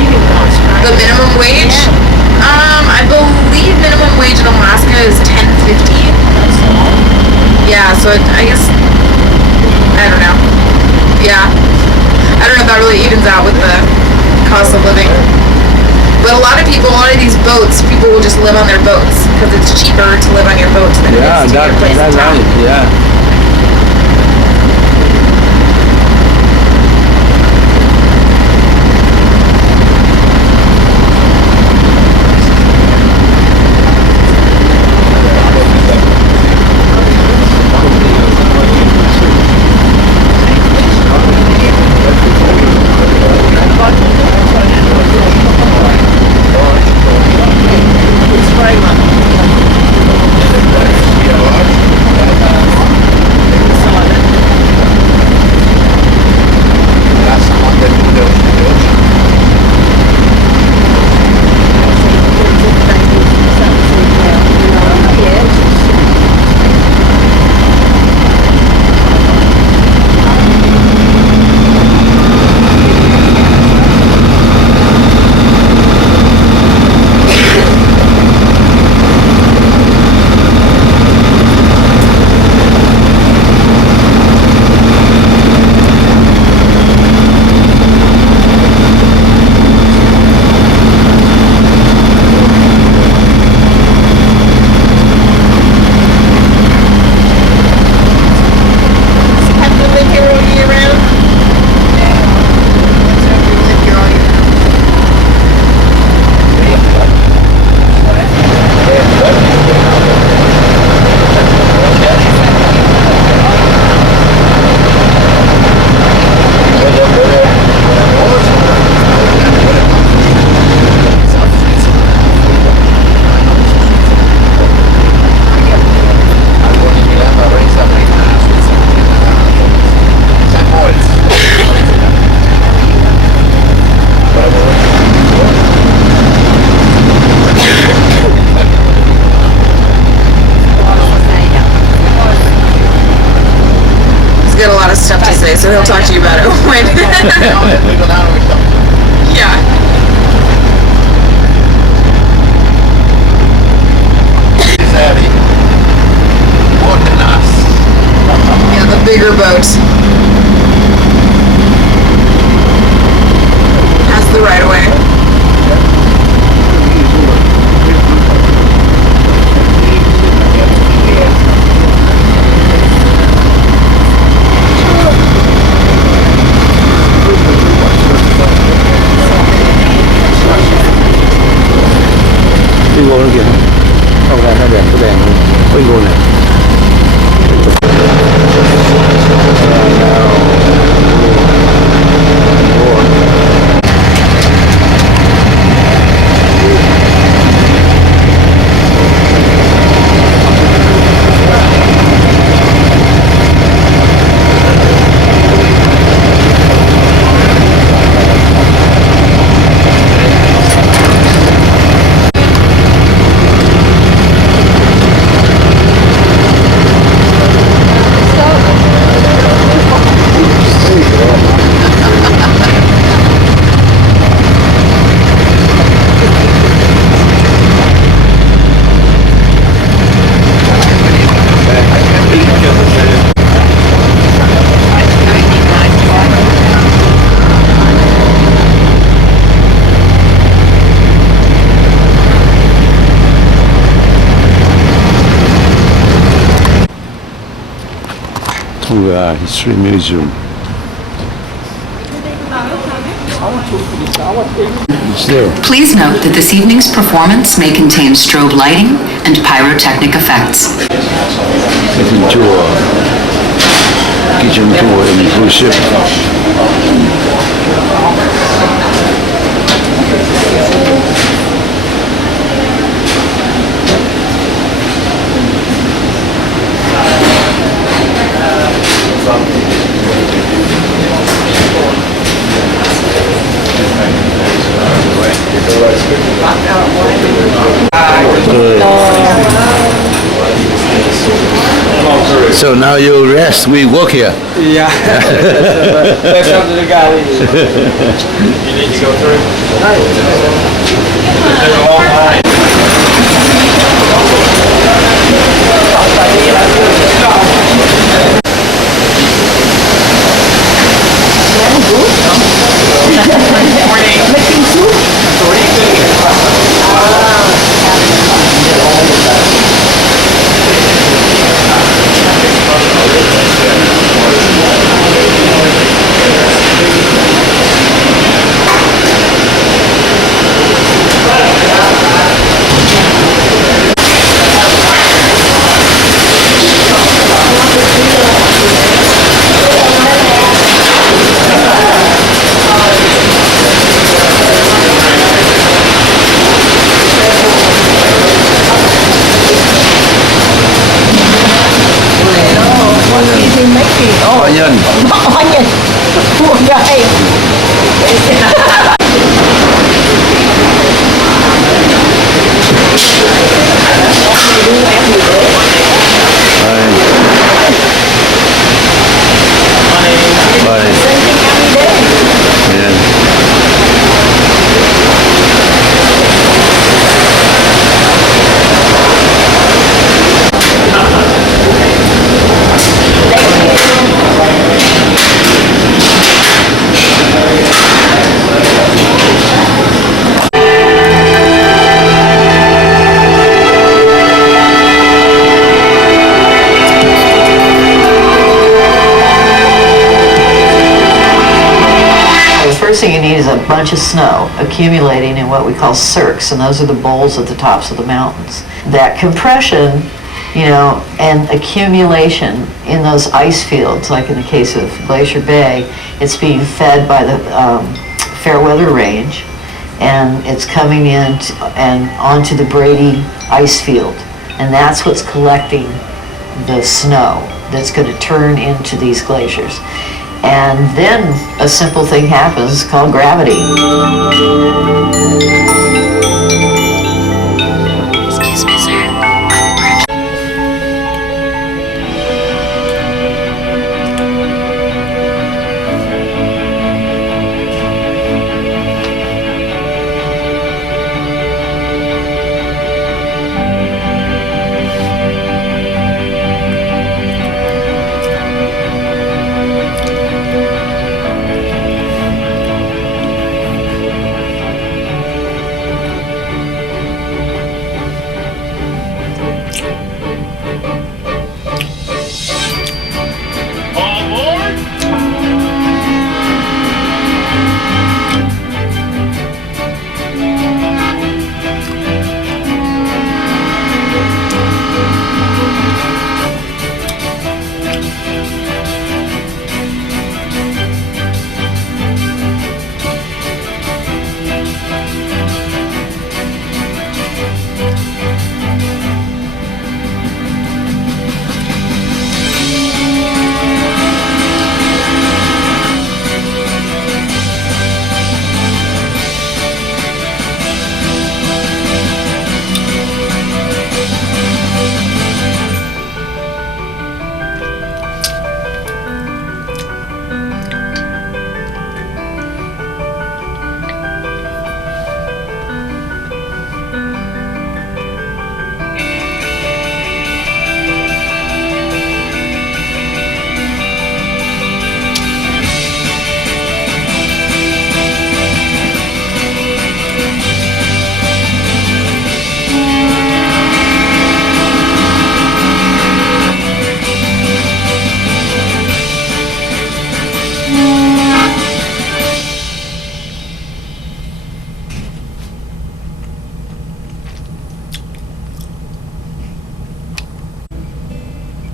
living cost, right? The minimum wage? I believe minimum wage in Alaska is $10.50. Yeah, so I guess, I don't know. Yeah. I don't know if that really evens out with the cost of living. But a lot of these boats, people will just live on their boats because it's cheaper to live on your boat than it is to get a place in town. Yeah. stuff to say, so he'll talk to you about it when. Yeah. Yeah, the bigger boat has the right of way. Đi vô nó kìa, không ra nó đèn, cái đèn quay vô này. Tonga History Museum. It's there. Please note that this evening's performance may contain strobe lighting and pyrotechnic effects. Kitchen tour in the cruise ship. good. So now you rest, we work here. Yeah. That's up to the guy. You need to go through? There's a long line. Onion. Onion. Poor guy. First thing you need is a bunch of snow accumulating in what we call cirques, and those are the bowls at the tops of the mountains. That compression, you know, and accumulation in those ice fields, like in the case of Glacier Bay, it's being fed by the Fairweather Range, and it's coming in and onto the Brady ice field, and that's what's collecting the snow that's going to turn into these glaciers. And then a simple thing happens called gravity. Excuse me, sir.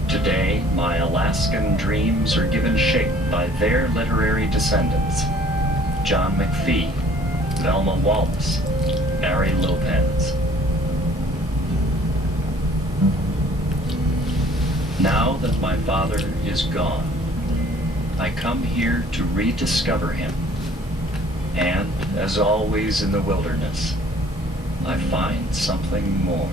Today, my Alaskan dreams are given shape by their literary descendants. John McPhee, Velma Wallace, Barry Lopez. Now that my father is gone, I come here to rediscover him. And, as always in the wilderness, I find something more.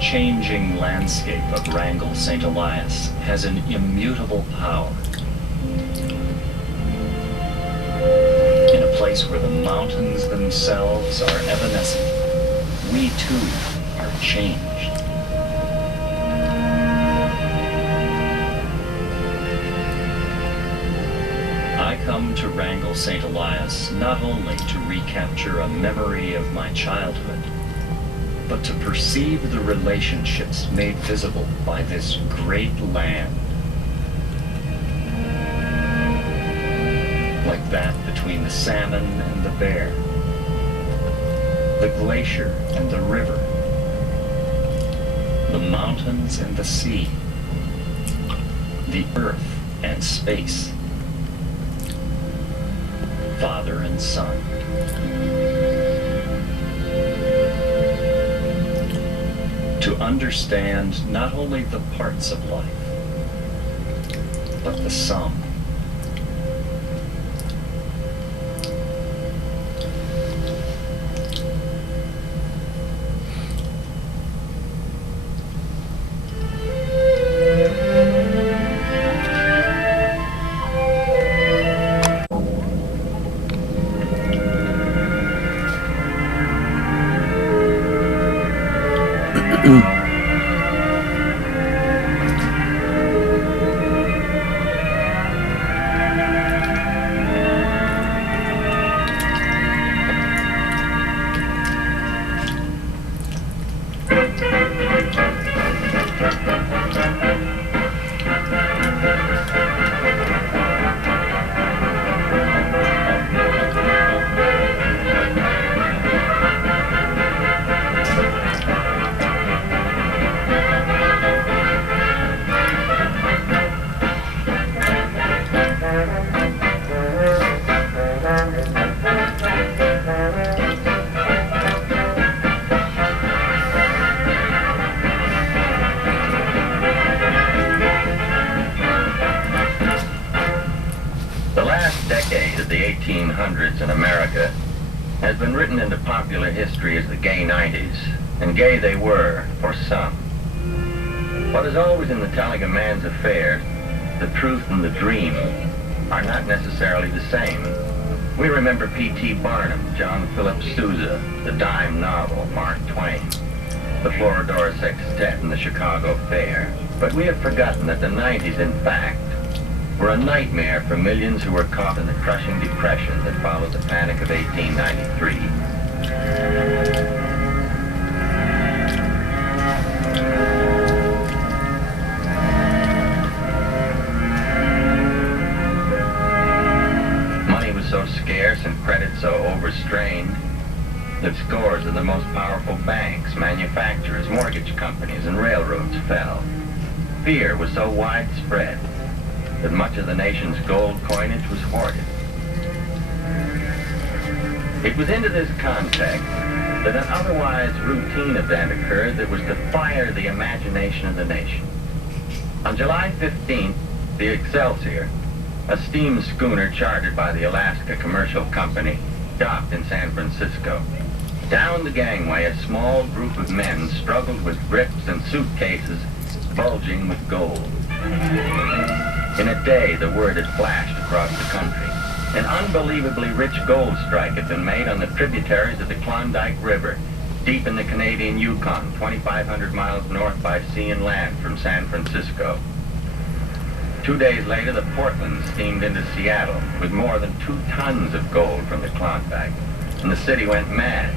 Changing landscape of Wrangell St. Elias has an immutable power. In a place where the mountains themselves are evanescent, we too are changed. I come to Wrangell St. Elias not only to recapture a memory of my childhood, but to perceive the relationships made visible by this great land. Like that between the salmon and the bear, the glacier and the river, the mountains and the sea, the earth and space, father and son. To understand not only the parts of life, but the sum. The 1800s in America has been written into popular history as the gay 90s, and gay they were for some. But as always in the telling of man's affairs, the truth and the dream are not necessarily the same. We remember P.T. Barnum, John Philip Sousa, the dime novel, Mark Twain, the Florodora Sextet and the Chicago Fair. But we have forgotten that the 90s, in fact, were a nightmare for millions who were caught in the crushing depression that followed the Panic of 1893. Money was so scarce and credit so overstrained that scores of the most powerful banks, manufacturers, mortgage companies, and railroads fell. Fear was so widespread that much of the nation's gold coinage was hoarded. It was into this context that an otherwise routine event occurred that was to fire the imagination of the nation. On July 15th, the Excelsior, a steam schooner chartered by the Alaska Commercial Company, docked in San Francisco. Down the gangway, a small group of men struggled with grips and suitcases bulging with gold. In a day, the word had flashed across the country. An unbelievably rich gold strike had been made on the tributaries of the Klondike River, deep in the Canadian Yukon, 2,500 miles north by sea and land from San Francisco. 2 days later, the Portland steamed into Seattle with more than 2 tons of gold from the Klondike, and the city went mad.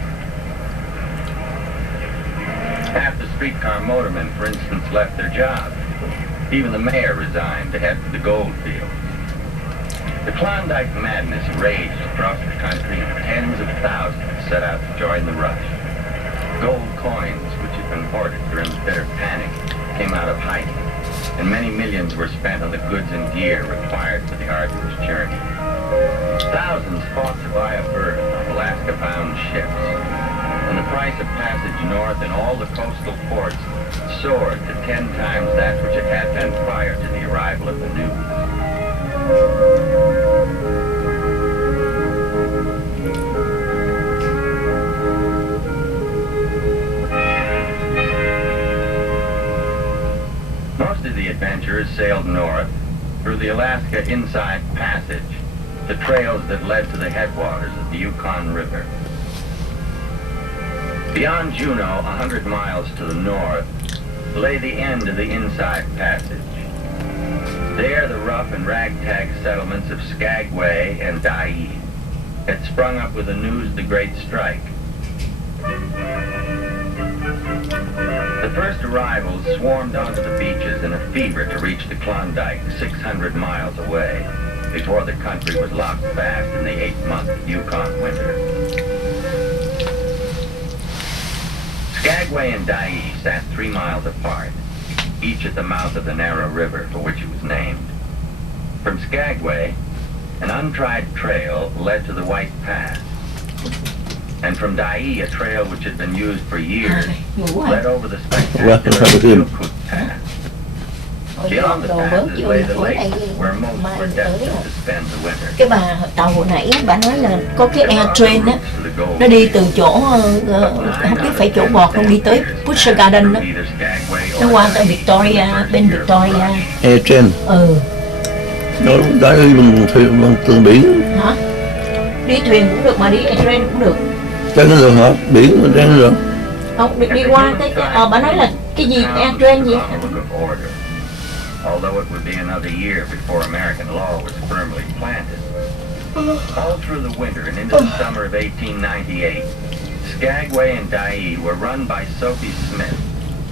Half the streetcar motormen, for instance, left their jobs. Even the mayor resigned to head for the gold fields. The Klondike madness raged across the country, and tens of thousands set out to join the rush. Gold coins, which had been hoarded during the bitter panic, came out of hiding, and many millions were spent on the goods and gear required for the arduous journey. Thousands fought to buy a berth on Alaska-bound ships, and the price of passage north in all the coastal ports soared to 10 times that which it had been prior to the arrival of the news. Most of the adventurers sailed north through the Alaska Inside Passage, the trails that led to the headwaters of the Yukon River. Beyond Juneau, 100 miles to the north, lay the end of the Inside Passage. There, the rough and ragtag settlements of Skagway and Dyea had sprung up with the news of the Great Strike. The first arrivals swarmed onto the beaches in a fever to reach the Klondike 600 miles away before the country was locked fast in the 8-month Yukon winter. Skagway and Dyea sat 3 miles apart, each at the mouth of the narrow river for which it was named. From Skagway, an untried trail led to the White Pass, and from Dyea, a trail which had been used for years led over the spectacular Chilkoot Pass. Beyond the passes lay the lake where most were destined to spend the winter. Cái bà tàu hồi nãy bà nói là có cái air train á, nó đi từ chỗ không biết phải chỗ bọt không đi tới Busch Garden đó, nó qua tới Victoria, bên Victoria. Air train. Ừ. Nó đã đi bằng tường biển. Hả? Đi thuyền cũng được mà đi air train cũng được. Trên nó được hả? Biển mà trên nó được. Không, đi qua tới bà nói là cái gì air train gì? Although it would be another year before American law was firmly planted. All through the winter and into the summer of 1898, Skagway and Dyea were run by Soapy Smith,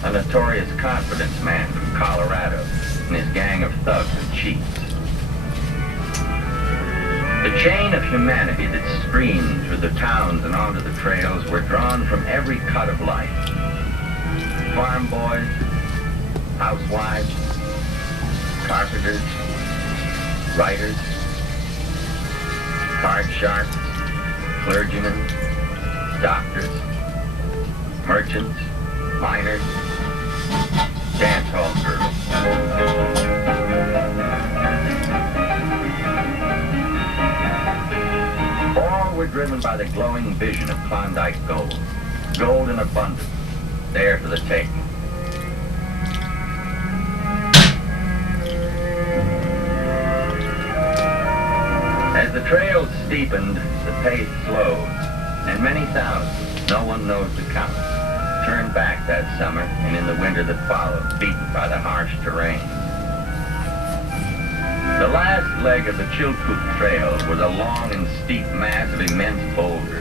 a notorious confidence man from Colorado, and his gang of thugs and cheats. The chain of humanity that streamed through the towns and onto the trails were drawn from every cut of life. Farm boys, housewives, carpenters, writers, card sharps, clergymen, doctors, merchants, miners, dance hall girls. All were driven by the glowing vision of Klondike gold. Gold in abundance, there for the taking. As the trails steepened, the pace slowed, and many thousands, no one knows the count, turned back that summer and in the winter that followed, beaten by the harsh terrain. The last leg of the Chilkoot Trail was a long and steep mass of immense boulders.